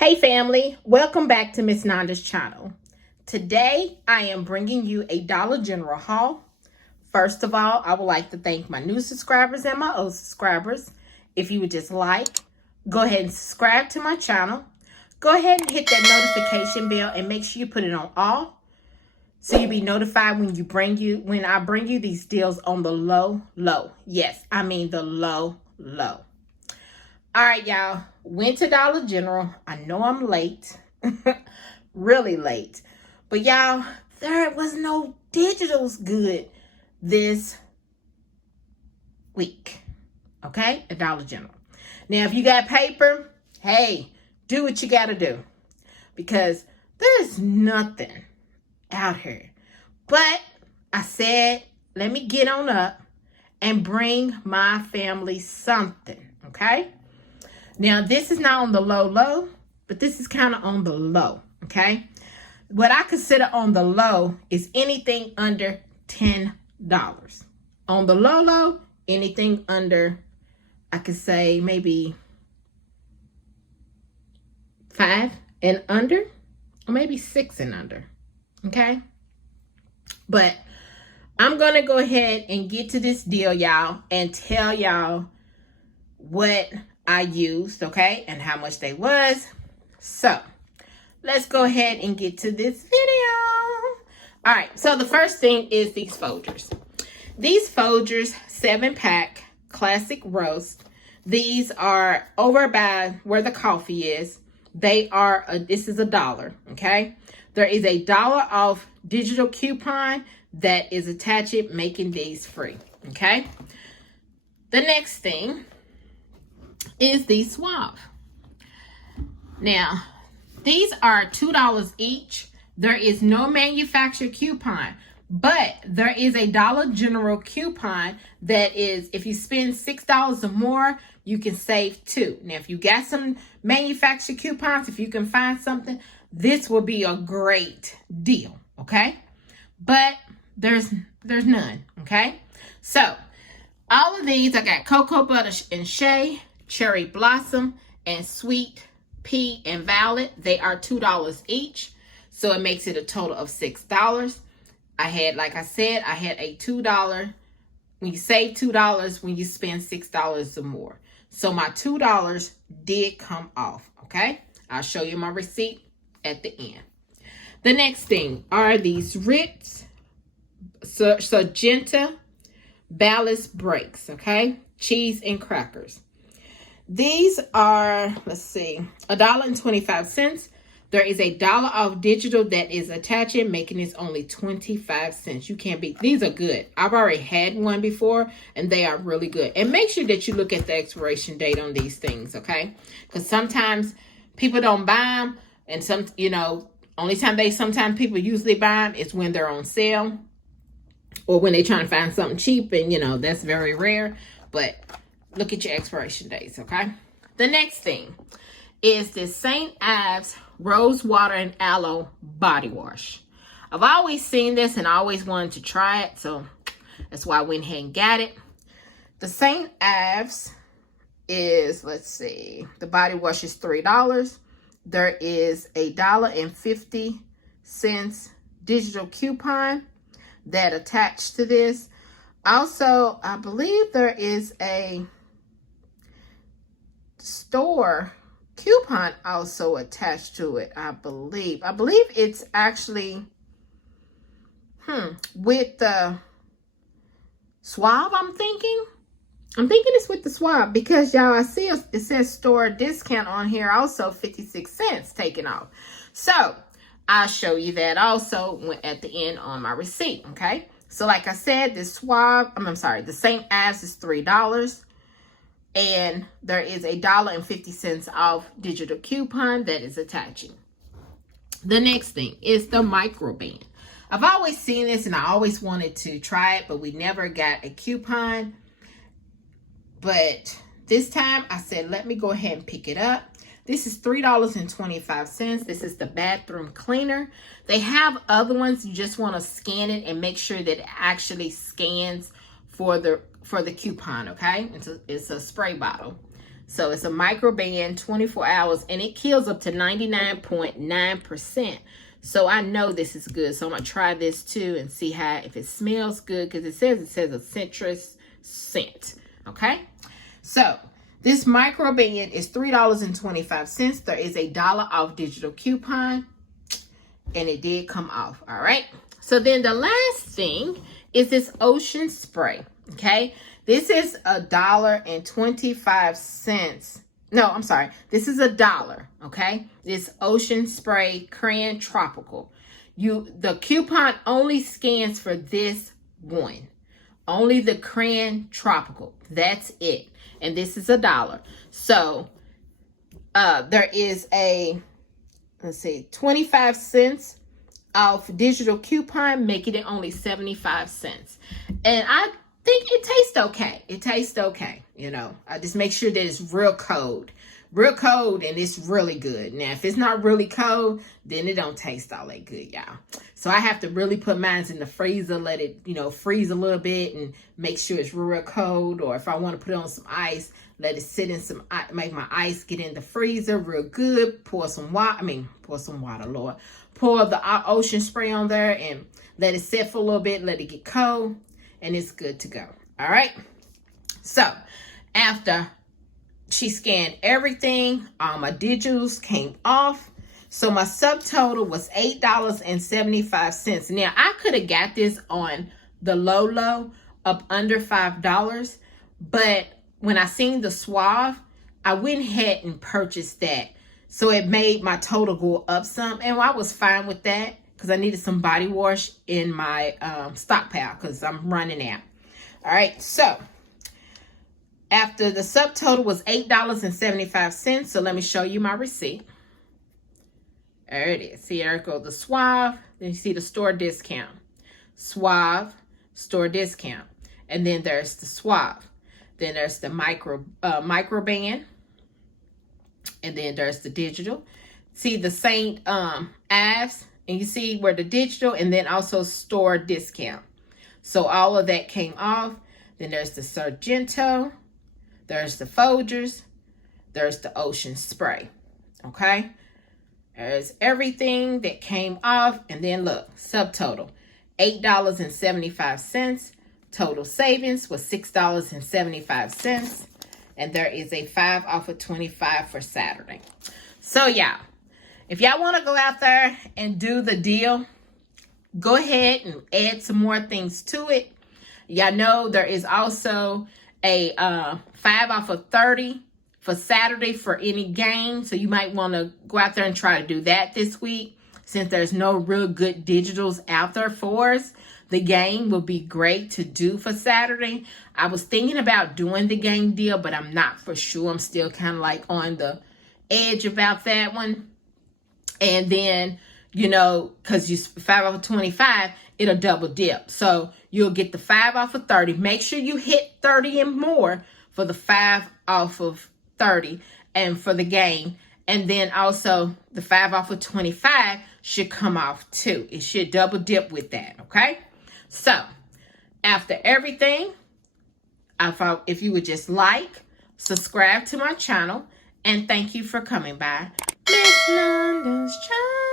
Hey family, welcome back to Miss Nanda's channel. Today I am bringing you a Dollar General haul. First of all, I would like to thank my new subscribers and my old subscribers. If you would just go ahead and subscribe to my channel. Go ahead and hit that notification bell and make sure you put it on all so you'll be notified when I bring you these deals on the low. Yes, I mean the low. All right, y'all. Went to Dollar General. I know I'm late. Really late. But y'all, there was no digitals good this week. Okay? At Dollar General. Now, if you got paper, hey, do what you got to do. Because there's nothing out here. But I said, let me get on up and bring my family something. Okay? Now, this is not on the low, but this is kind of on the low, okay? What I consider on the low is anything under $10. On the low, anything under, I could say maybe 5 and under, or maybe 6 and under, okay? But I'm going to go ahead and get to this deal, y'all, and tell y'all what I used, okay, and how much they was. So let's go ahead and get to this video. All right, so the first thing is these Folgers. These Folgers 7-pack classic roast. These are over by where the coffee is. They are this is $1, okay? There is a $1 off digital coupon that is attached, making these free, okay? The next thing is the Suave. Now, these are $2 each. There is no manufacturer coupon, but there is a Dollar General coupon that is, if you spend $6 or more, you can save $2. Now, if you got some manufacturer coupons, if you can find something, this will be a great deal, okay? But there's none, okay? So, all of these, I got Cocoa Butter and Shea, Cherry Blossom, and Sweet Pea and Violet. They are $2 each, so it makes it a total of $6. I had, like I said, I had a $2. When you save $2 when you spend $6 or more. So my $2 did come off, okay? I'll show you my receipt at the end. The next thing are these Ritz Sargenta Ballast Breaks, okay? Cheese and crackers. These are, let's see, $1.25. There is a $1 off digital that is attached, making this only 25 cents. You can't beat. These are good. I've already had one before, and they are really good. And make sure that you look at the expiration date on these things, okay? Because sometimes people don't buy them, and sometimes people usually buy them is when they're on sale, or when they're trying to find something cheap, and that's very rare. But look at your expiration dates, okay? The next thing is this St. Ives Rose Water and Aloe Body Wash. I've always seen this and I always wanted to try it, so that's why I went ahead and got it. The St. Ives is, let's see, the body wash is $3. There is a $1.50 digital coupon that attached to this. Also, I believe there is a store coupon also attached to it. I believe it's actually with the Suave. I'm thinking it's with the Suave, because y'all, I see it says store discount on here, also 56 cents taken off. So I'll show you that also at the end on my receipt, okay? So like I said, the St. Ives is $3. And there is a $1.50 off digital coupon that is attaching. The next thing is the microband. I've always seen this and I always wanted to try it, but we never got a coupon. But this time I said, let me go ahead and pick it up. This is $3.25. This is the bathroom cleaner. They have other ones. You just want to scan it and make sure that it actually scans for the coupon, okay? It's a spray bottle. So it's a microban, 24 hours, and it kills up to 99.9%. So I know this is good. So I'm going to try this too and see if it smells good, because it says a citrus scent. Okay. So this microban is $3.25. There is a $1 off digital coupon, and it did come off. All right. So then the last thing is this ocean spray. Okay. This is $1.25. No, I'm sorry. This is $1. Okay. This ocean spray crayon tropical. The coupon only scans for this one. Only the crayon tropical. That's it. And this is $1. So there is a, let's see, 25 cents off digital coupon, making it only 75 cents. And I think it tastes okay. It tastes okay. You know, I just make sure that it's real cold, and it's really good. Now, if it's not really cold, then it don't taste all that good, y'all. So I have to really put mine in the freezer, let it, freeze a little bit, and make sure it's real cold. Or if I want to put it on some ice, let it sit in some, make my ice get in the freezer real good. Pour some water, Lord. Pour the ocean spray on there and let it sit for a little bit, let it get cold, and it's good to go. All right. So after she scanned everything, my digitals came off. So my subtotal was $8.75. Now I could have got this on the low up under $5, but when I seen the Suave, I went ahead and purchased that. So it made my total go up some, and I was fine with that because I needed some body wash in my stockpile because I'm running out. All right, so after the subtotal was $8.75, so let me show you my receipt. There it is. See, there it goes, the Suave. Then you see the store discount. Suave, store discount. And then there's the Suave. Then there's the microban. And then there's the digital. See the St. Ives, and you see where the digital, and then also store discount. So all of that came off. Then there's the Sargento. There's the Folgers. There's the ocean spray. Okay. There's everything that came off. And then look, subtotal, $8.75. Total savings was $6.75. And there is a 5 off of 25 for Saturday. So y'all, if y'all want to go out there and do the deal, go ahead and add some more things to it. Y'all know there is also a 5 off of 30 for Saturday for any game. So you might want to go out there and try to do that this week. Since there's no real good digitals out there for us, the game will be great to do for Saturday. I was thinking about doing the game deal, but I'm not for sure. I'm still kind of like on the edge about that one. And then, because you 5 off of 25, it'll double dip. So you'll get the 5 off of 30. Make sure you hit 30 and more for the 5 off of 30 and for the game. And then also the 5 off of 25 should come off too. It should double dip with that, okay? So after everything, I thought if you would just like, subscribe to my channel, and thank you for coming by Miss London's Channel.